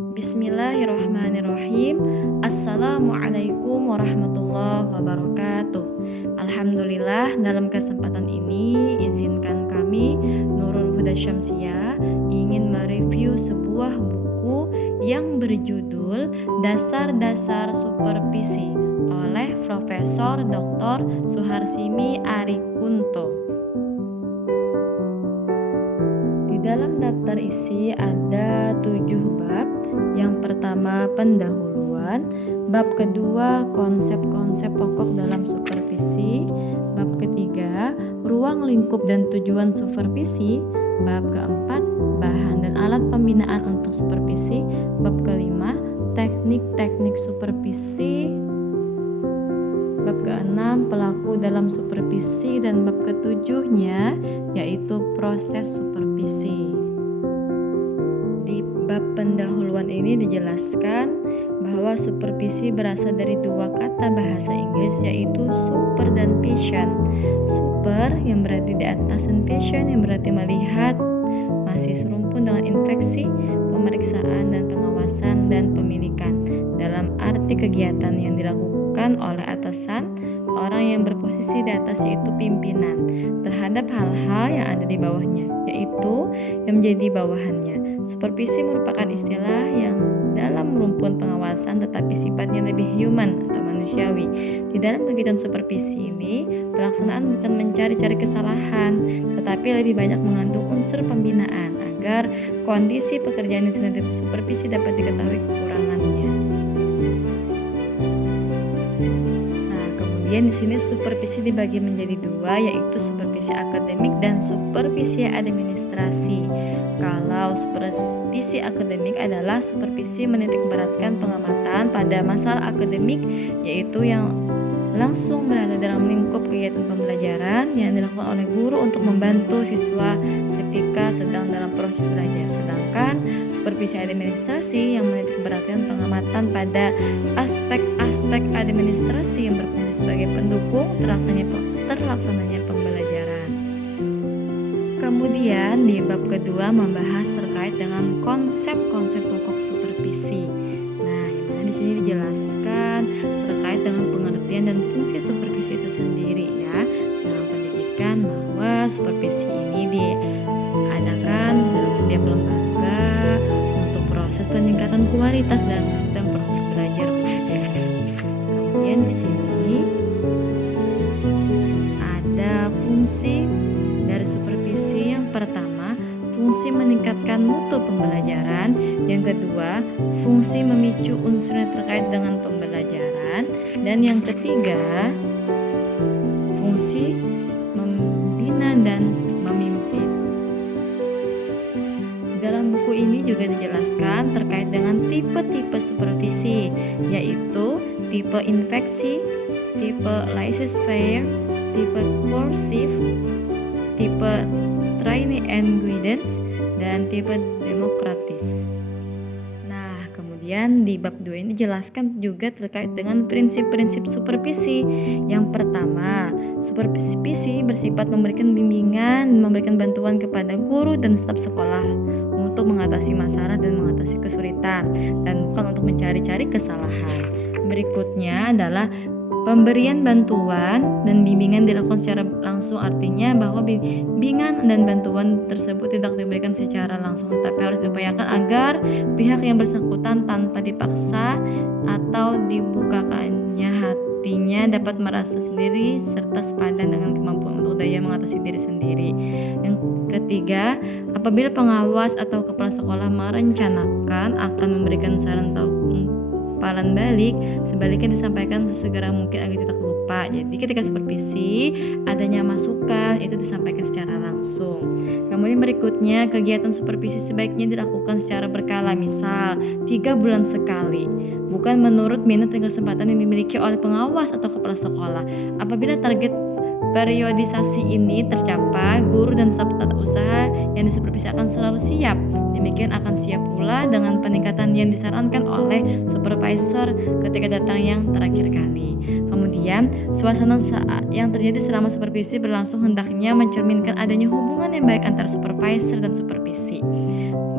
Bismillahirrahmanirrahim. Assalamualaikum warahmatullahi wabarakatuh. Alhamdulillah, dalam kesempatan ini izinkan kami Nurul Huda Syamsiyah ingin mereview sebuah buku yang berjudul Dasar-Dasar Supervisi oleh Profesor Dr. Suharsimi Arikunto. Di dalam daftar isi ada 7 bab. Yang pertama pendahuluan, bab kedua konsep-konsep pokok dalam supervisi, bab ketiga ruang lingkup dan tujuan supervisi, bab keempat bahan dan alat pembinaan untuk supervisi, bab kelima teknik-teknik supervisi, bab keenam pelaku dalam supervisi, dan bab ketujuhnya yaitu proses supervisi. Di bab pendahuluan ini dijelaskan bahwa supervisi berasal dari dua kata bahasa Inggris yaitu super dan vision. Super yang berarti di atas dan vision yang berarti melihat, masih serumpun dengan infeksi, pemeriksaan dan pengawasan dan pemilikan. Dalam arti kegiatan yang dilakukan oleh atasan, orang yang berposisi di atas yaitu pimpinan, terhadap hal-hal yang ada di bawahnya, yaitu yang menjadi bawahannya. Supervisi merupakan istilah yang dalam rumpun pengawasan tetapi sifatnya lebih human atau manusiawi. Di dalam kegiatan supervisi ini, pelaksanaan bukan mencari-cari kesalahan, tetapi lebih banyak mengandung unsur pembinaan agar kondisi pekerjaan yang sedang supervisi dapat diketahui kekurangannya. Kemudian di sini supervisi dibagi menjadi dua, yaitu supervisi akademik dan supervisi administrasi. Kalau supervisi akademik adalah supervisi menitikberatkan pengamatan pada masalah akademik, yaitu yang langsung berada dalam lingkup kegiatan pembelajaran yang dilakukan oleh guru untuk membantu siswa ketika sedang dalam proses belajar. Sedangkan supervisi administrasi yang menitikberatkan pengamatan pada aspek-aspek administrasi yang berfungsi sebagai pendukung terlaksananya pembelajaran. Kemudian di bab kedua membahas terkait dengan konsep-konsep pokok supervisi. Yang mana di sini dijelaskan terkait dengan pengertian dan fungsi supervisi itu sendiri ya. Dalam pendidikan bahwa supervisi ini diadakan dalam setiap lembaga untuk proses peningkatan kualitas dalam sistem proses belajar. Kemudian di sini ada fungsi dari supervisi. Yang pertama, fungsi meningkatkan mutu pembelajaran. Yang kedua, fungsi memicu unsur yang terkait dengan pembelajaran. Dan yang ketiga, fungsi membina dan memimpin. Di dalam buku ini juga dijelaskan terkait dengan tipe-tipe supervisi, yaitu tipe infeksi, tipe laissez-faire, tipe coercive, tipe training and guidance, dan tipe demokratis. Kemudian di bab 2 ini dijelaskan juga terkait dengan prinsip-prinsip supervisi. Yang pertama, supervisi bersifat memberikan bimbingan, memberikan bantuan kepada guru dan staf sekolah untuk mengatasi masalah dan mengatasi kesulitan, dan bukan untuk mencari-cari kesalahan. Berikutnya adalah pemberian bantuan dan bimbingan dilakukan secara langsung, artinya bahwa bimbingan dan bantuan tersebut tidak diberikan secara langsung, tetapi harus diupayakan agar pihak yang bersangkutan tanpa dipaksa atau dibukakannya hatinya dapat merasa sendiri serta sepadan dengan kemampuan untuk daya mengatasi diri sendiri. Yang ketiga, apabila pengawas atau kepala sekolah merencanakan akan memberikan saran atau umpan balik, sebaliknya disampaikan sesegera mungkin agar tidak lupa. Jadi ketika supervisi adanya masukan itu disampaikan secara langsung. Kemudian berikutnya, kegiatan supervisi sebaiknya dilakukan secara berkala, misal 3 bulan sekali, bukan menurut minat dan kesempatan yang dimiliki oleh pengawas atau kepala sekolah. Apabila target periodisasi ini tercapai, guru dan staf tata usaha yang disupervisi akan selalu siap. Demikian akan siap pula dengan peningkatan yang disarankan oleh supervisor ketika datang yang terakhir kali. Kemudian, suasana yang terjadi selama supervisi berlangsung hendaknya mencerminkan adanya hubungan yang baik antara supervisor dan supervisi.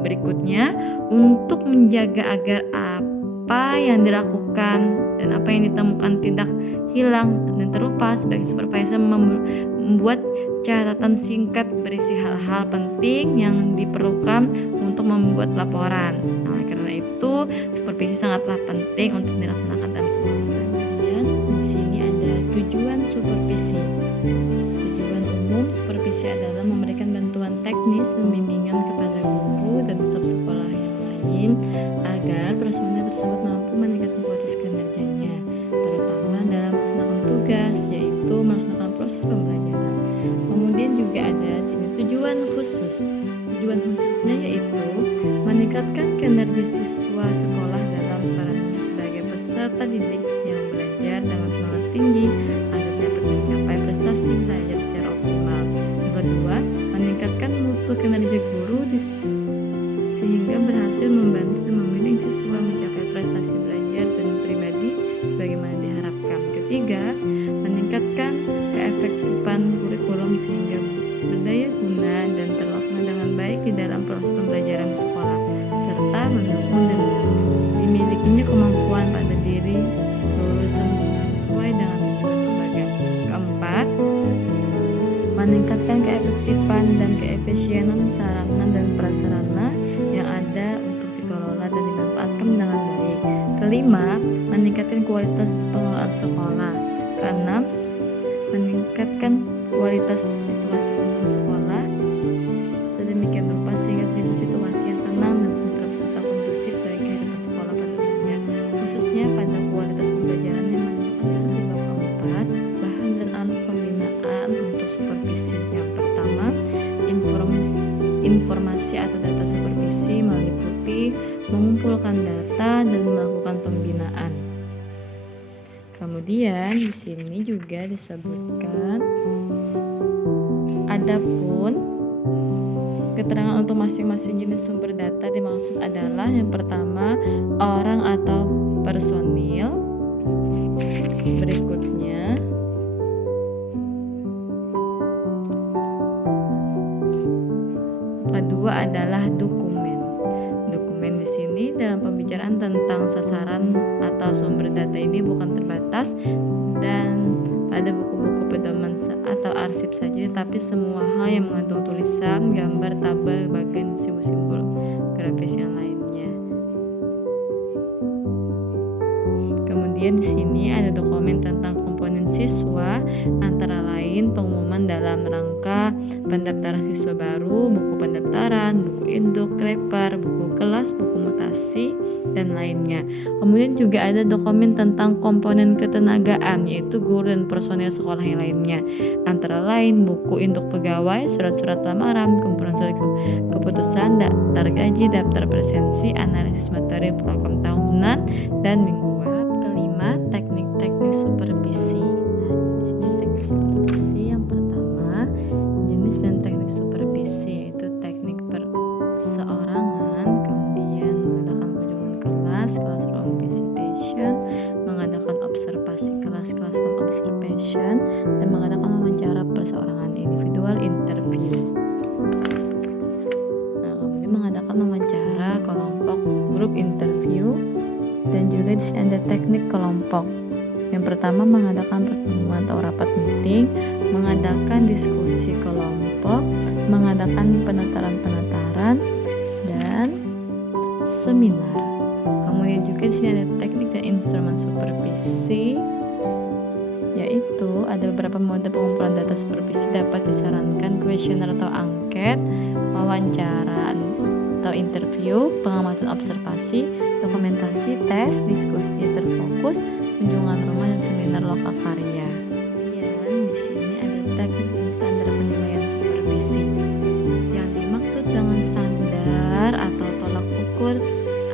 Berikutnya, untuk menjaga agar apa yang dilakukan dan apa yang ditemukan tidak hilang dan terlupa. Sebagai supervisor membuat catatan singkat berisi hal-hal penting yang diperlukan untuk membuat laporan. Nah, oleh karena itu supervisi sangatlah penting untuk dilaksanakan dalam sebuah lembaga. Kemudian di sini ada tujuan supervisi. Tujuan umum supervisi adalah memberikan bantuan teknis dan bimbingan kepada guru dan staf sekolah yang lain agar personel tersebut mampu meningkatkan kualitas kinerjanya, terutama dalam melaksanakan tugas, yaitu melaksanakan proses pembelajaran. Kemudian juga ada di sini tujuan khusus. Tujuan khususnya yaitu meningkatkan kinerja siswa sekolah dalam perannya sebagai peserta didik yang belajar dengan semangat tinggi agar dapat mencapai prestasi belajar secara optimal. Yang kedua, meningkatkan mutu kinerja guru sehingga berhasil membantu dan membimbing siswa mencapai prestasi belajar dan pribadi sebagaimana diharapkan. Ketiga, meningkatkan keefektifan kurikulum sehingga berdaya guna dan terlaksana dengan baik di dalam proses pembelajaran di sekolah, serta mendukung dan dimilikinya kemampuan pada diri lulusan sesuai dengan tujuan lembaga. Keempat, meningkatkan keefektifan dan keefisienan sarana dan prasarana yang ada untuk dikelola dan dimanfaatkan dengan baik. Kelima, meningkatkan kualitas pengelolaan sekolah. Keenam, meningkatkan kualitas situasi umum sekolah sedemikian rupa sehingga terjadi situasi yang tenang dan tentram serta kondusif bagi kehidupan sekolah pada umumnya, khususnya pada kualitas pembelajaran yang menunjukkan. Di bab 4, bahan dan alat pembinaan untuk supervisi. Yang pertama, informasi atau data supervisi meliputi mengumpulkan data dan melakukan pembinaan. Kemudian di sini juga disebutkan adapun keterangan untuk masing-masing jenis sumber data dimaksud adalah yang pertama orang atau personil, berikutnya kedua adalah dokumen. Dokumen di sini dalam pembicaraan tentang sasaran atau sumber data ini bukan terbatas dan pada buku-buku pedoman atau arsip saja, tapi semua hal yang mengandung tulisan, gambar, tabel, bagian simbol-simbol grafis yang lainnya. Kemudian di sini ada dokumen tentang komponen siswa, antara lain pengumuman dalam rangka pendaftaran siswa baru, buku pendaftaran, buku induk, kleper, buku kelas, buku mutasi, dan lainnya. Kemudian juga ada dokumen tentang komponen ketenagaan, yaitu guru dan personel sekolah yang lainnya, antara lain buku induk pegawai, surat-surat lamaran, kumpulan surat keputusan, daftar gaji, daftar presensi, analisis materi program tahunan dan mingguan. Kelima, teknik-teknik supervisi. Nah, di sini teknik supervisi yang pertama, jenis dan teknik supervisi yaitu teknik perseorangan, kemudian mengadakan kunjungan kelas, classroom visitation, mengadakan observasi kelas-kelas dan observation, dan mengadakan wawancara perseorangan individual interview. Nah, kemudian mengadakan wawancara kelompok group interview, dan juga di sini ada teknik kelompok. Yang pertama, mengadakan pertemuan atau rapat meeting, mengadakan diskusi kelompok, mengadakan penataran-penataran, dan seminar. Kemudian juga di sini ada teknik dan instrumen supervisi, yaitu ada beberapa mode pengumpulan data supervisi dapat disarankan kuesioner atau angket, wawancara atau interview, pengamatan observasi, dokumentasi, tes, diskusi terfokus, kunjungan rumah, dan seminar lokal karya. Kemudian di sini ada teknik dan standar penilaian supervisi. Yang dimaksud dengan standar atau tolak ukur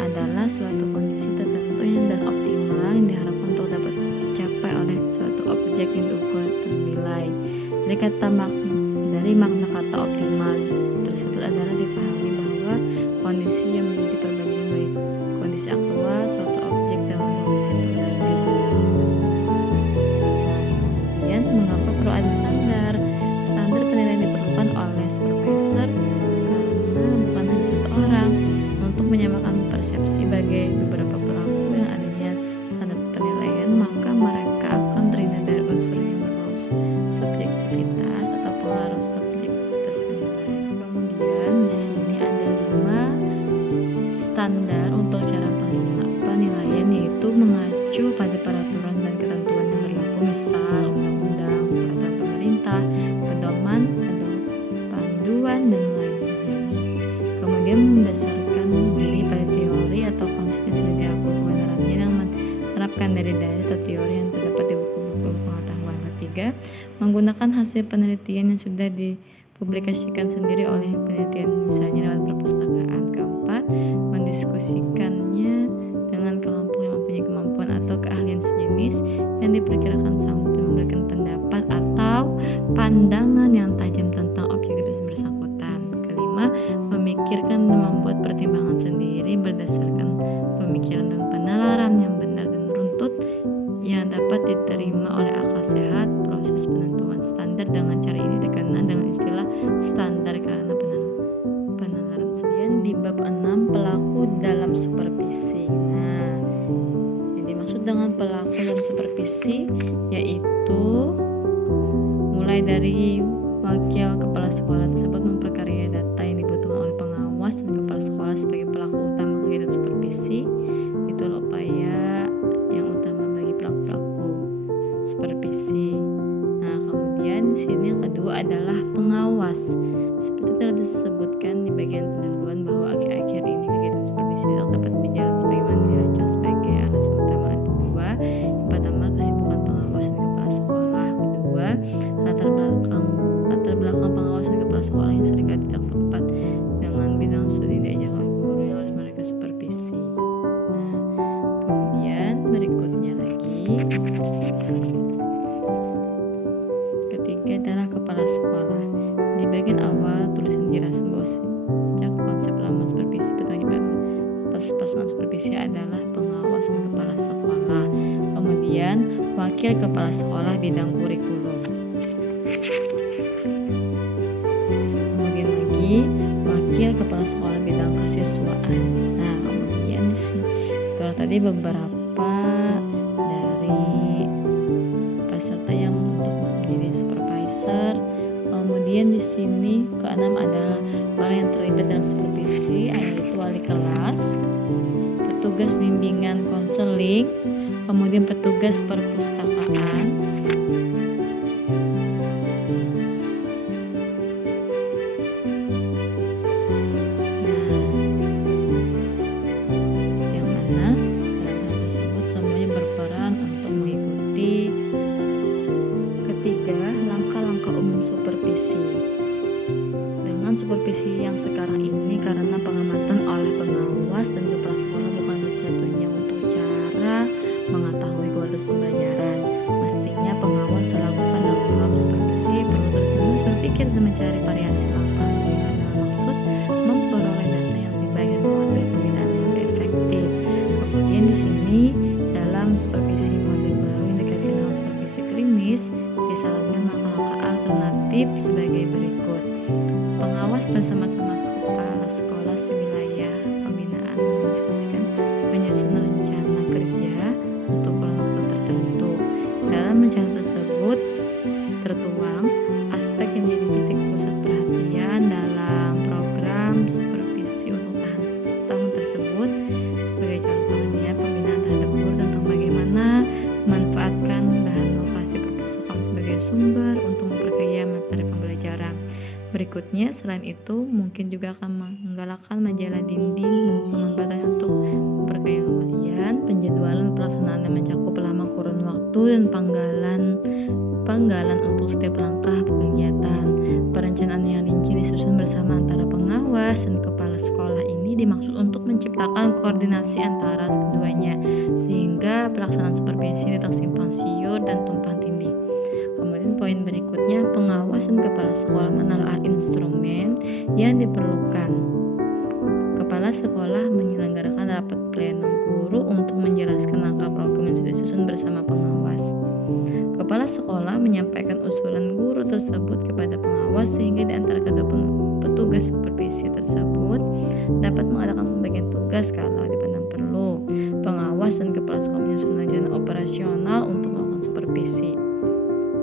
adalah suatu kondisi tertentu dan optimal yang diharapkan untuk dapat dicapai oleh suatu objek yang diukur dan dinilai. Dari makna kata optimal tersebut adalah dipahami bahwa kondisi yang menjadi perbandingan baik kondisi aktual suatu objek dengan kondisi terlebih. Kemudian mengapa perlu ada standar? Standar penilaian diperlukan oleh supervisor karena bukan hanya satu orang untuk menyamakan Standar untuk cara penilaian yaitu mengacu pada peraturan dan ketentuan yang berlaku, misal undang-undang, peraturan pemerintah, pedoman atau panduan dan lain-lain. Kemudian mendasarkan diri pada teori atau konsep yang sudah diakui kebenarannya dan menerapkan dalil-dalil atau teori yang terdapat di buku-buku pengetahuan. Ketiga, menggunakan hasil penelitian yang sudah dipublikasikan sendiri oleh penelitian, misalnya lewat perpustakaan. Keempat, mendiskusikannya dengan kelompok yang mempunyai kemampuan atau keahlian sejenis yang diperkirakan sanggup memberikan pendapat atau pandangan yang tajam tentang objektivitas bersangkutan. Kelima, memikirkan dan membuat pertimbangan sendiri berdasarkan pemikiran dan penalaran yang benar dan runtut yang dapat diterima oleh akal sehat. Proses penentuan standar dengan cara ini dikenal dengan istilah standar karena penalaran. Kemudian di bab 6, pelaku dalam supervisi. Nah, yang dimaksud dengan pelaku dalam supervisi yaitu mulai dari wakil kepala sekolah tersebut memperkarya data yang dibutuhkan oleh pengawas dan kepala sekolah sebagai pelaku utama kegiatan supervisi. Itulah upaya yang utama bagi pelaku supervisi. Nah, kemudian di sini yang kedua adalah pengawas. Seperti telah disebutkan di bagian pendahuluan bahwa akhir-akhir ini kegiatan supervisi tidak dapat berjalan sebagaimana dirancang sebagai alasan utama. Kedua, yang pertama kesibukan pengawas dan kepala sekolah. Kedua, latar belakang pengawas dan kepala sekolah yang seringkali tidak tepat dengan bidang studi diajarkan guru yang harus mereka supervisi. Nah, kemudian berikutnya lagi, ketiga adalah kepala sekolah. Di bagian awal tulisan dijelaskan bahwa sejak konsep lama supervisi bertanggung jawab atas pelaksanaan supervisi adalah pengawas dan kepala sekolah. Kemudian wakil kepala sekolah bidang kurikulum. Kemudian lagi wakil kepala sekolah bidang kesiswaan. Nah, kemudian di sini kalau tadi beberapa dari peserta yang untuk menjadi supervisor. Kemudian di sini keenam adalah orang yang terlibat dalam supervisi, yaitu wali kelas, petugas bimbingan konseling, kemudian petugas perpustakaan, yang mana dalam hal tersebut semuanya berperan untuk mengikuti ketiga langkah-langkah umum supervisi. Dengan supervisi yang sekarang ini, karena pengamatan oleh pengawas dan kepala sekolah bukan satu-satunya untuk cara mengetahui kualitas pembelajaran, mestinya pengawas selaku penanggung supervisi perlu terus-menerus berpikir dan mencari variasi langkah dengan maksud memperoleh data yang lebih baik dan mengambil pembinaan yang lebih efektif. Kemudian di sini dalam supervisi model baru yang dikaitkan dengan supervisi klinis, disarankan langkah-langkah alternatif sebagai berikut. Pengawas bersama-sama kepala sekolah sewilayah pembinaan mendiskusikan menyusun rencana kerja untuk kurun waktu tertentu. Dalam rencana tersebut tertuang aspek yang menjadi titik pusat perhatian dalam program supervisi untuk tahun tersebut. Sebagai contohnya, pembinaan terhadap guru tentang bagaimana memanfaatkan bahan lokasi perpustakaan sebagai sumber untuk memperkaya materi pembelajaran. Berikutnya, selain itu, mungkin juga akan menggalakkan majalah dinding dan pemanfaatan untuk memperkaya lokasian, penjadwalan pelaksanaan yang mencakup lama kurun waktu dan penggalan untuk setiap langkah kegiatan. Perencanaan yang rinci disusun bersama antara pengawas dan kepala sekolah ini dimaksud untuk menciptakan koordinasi antara keduanya sehingga pelaksanaan supervisi tidak simpang siur dan tumpang tindih. Kemudian poin berikutnya, pengawas dan kepala sekolah menelaah instrumen yang diperlukan. Kepala sekolah menyelenggarakan rapat pleno guru untuk menjelaskan langkah program yang sudah disusun bersama pengawas. Kepala sekolah menyampaikan usulan guru tersebut kepada pengawas sehingga di antara kedua petugas supervisi tersebut dapat mengadakan pembagian tugas kalau dipandang perlu. Pengawas dan kepala sekolah menyusun rencana operasional untuk melakukan supervisi.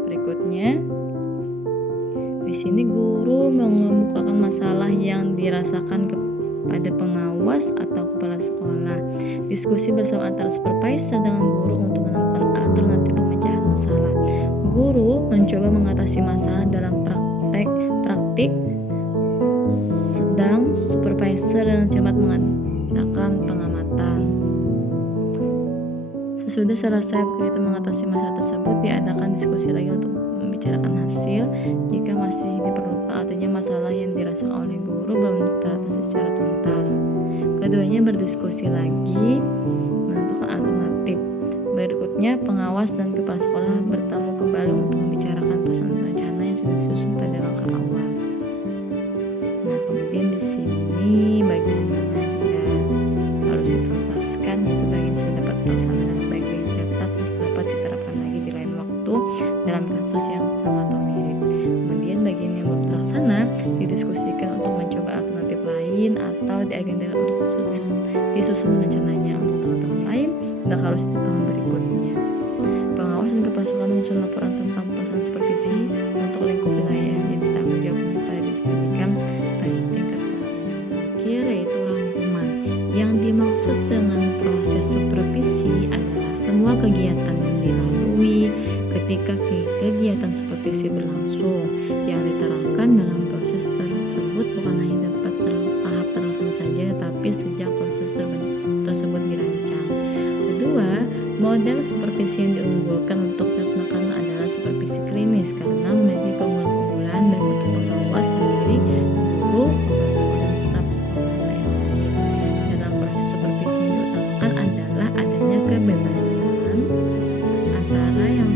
Berikutnya, di sini guru mengemukakan masalah yang dirasakan pada pengawas atau kepala sekolah. Diskusi bersama antara supervisor dengan guru untuk menemukan alternatif pemecahan masalah. Guru mencoba mengatasi masalah dalam praktik, sedang supervisor dengan cermat mengadakan pengamatan. Sesudah selesai kegiatan mengatasi masalah tersebut, diadakan diskusi lagi untuk membicarakan hasil. Jika masih diperlukan, artinya masalah yang dirasakan oleh guru belum teratasi secara tuntas. Keduanya berdiskusi lagi menentukan alternatif. Berikutnya, pengawas dan kepala sekolah bertemu kembali untuk membicarakan pelaksanaan rencana yang sudah disusun pada langkah awal. Nah, kemudian di sini bagian mana sudah harus dituntaskan, itu bagian sudah dapat terlaksana dan bagian dicatat untuk dapat diterapkan lagi di lain waktu dalam kasus yang sama atau mirip. Kemudian bagian yang belum terlaksana didiskusikan untuk mencoba alternatif lain atau diagendakan untuk disusun rencananya untuk tahun-tahun lain dan harus di tahun berikutnya. Pengawas dan kepala sekolah menyusun laporan tentang pelaksanaan supervisi untuk lingkup wilayah yang ditanggung jawabnya pada dinas pendidikan pada tingkat terakhir, yaitu rangkuman. Yang dimaksud dengan proses supervisi adalah semua kegiatan yang dilalui ketika kegiatan supervisi berlangsung. Yang diterapkan dalam proses tersebut bukan hanya dapat tahap terlaksana saja, tapi sejak proses tersebut dirancang. Kedua, model supervisi yang diunggulkan untuk dilaksanakan adalah supervisi klinis karena memiliki keunggulan dan untuk pengawas sendiri, guru, kepala sekolah, dan staf sekolah lain-lain. Dalam proses supervisi yang diutamakan adalah adanya kebebasan antara yang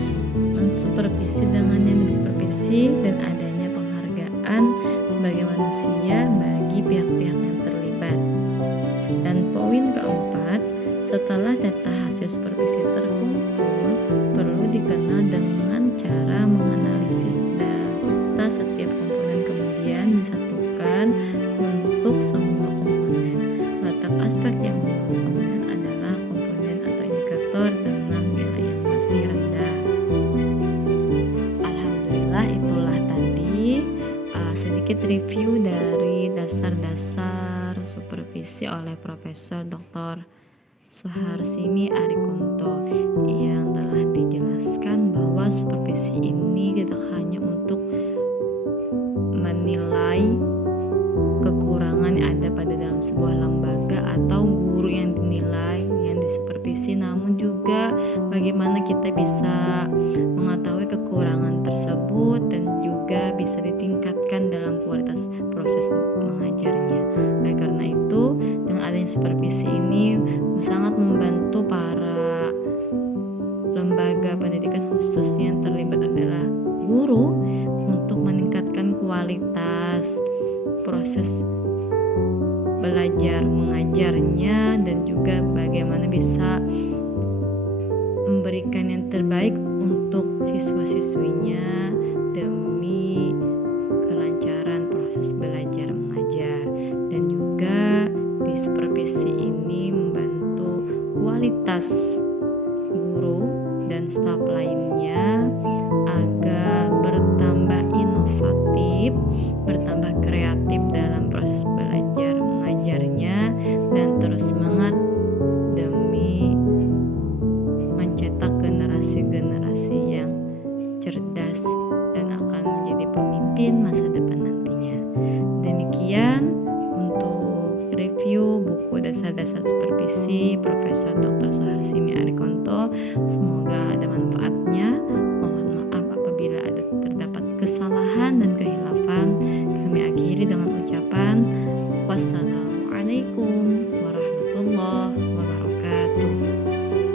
mensupervisi dengan yang disupervisi dan adanya penghargaan sebagai manusia bagi pihak-pihak yang terlibat. Dan poin keempat, setelah data hasil supervisi terkumpul, perlu dikenal dengan cara menganalisis data setiap komponen kemudian disatukan untuk semua komponen. Letak aspek yang membangun komponen adalah komponen atau indikator dengan nilai yang masih rendah. Alhamdulillah, itulah tadi sedikit review dari dasar-dasar supervisi oleh Profesor Dr. Suharsini Arikonto yang telah dijelaskan bahwa supervisi ini tidak hanya untuk menilai kekurangan yang ada pada dalam sebuah lembaga atau guru yang dinilai, yang disupervisi, namun juga bagaimana kita bisa mengetahui kekurangan tersebut dan juga bisa ditingkatkan dalam kualitas proses mengajarnya. Oleh karena itu, dengan adanya supervisi ini sangat membantu para lembaga pendidikan khususnya yang terlibat adalah guru untuk meningkatkan kualitas proses belajar mengajarnya dan juga bagaimana bisa memberikan yang terbaik untuk siswa-siswinya demi kelancaran proses belajar mengajar. Dan juga di supervisi ini membantu kualitas guru dan staf lainnya agar bertambah inovatif, bertambah kreatif dalam proses belajar mengajarnya dan terus semangat demi mencetak generasi-generasi yang cerdas dan akan menjadi pemimpin masa depan nantinya. Demikian untuk review buku dasar-dasar supervisi Profesor Dr. Suharsini Arikonto. Semoga ada manfaatnya. Mohon maaf apabila ada terdapat kesalahan dan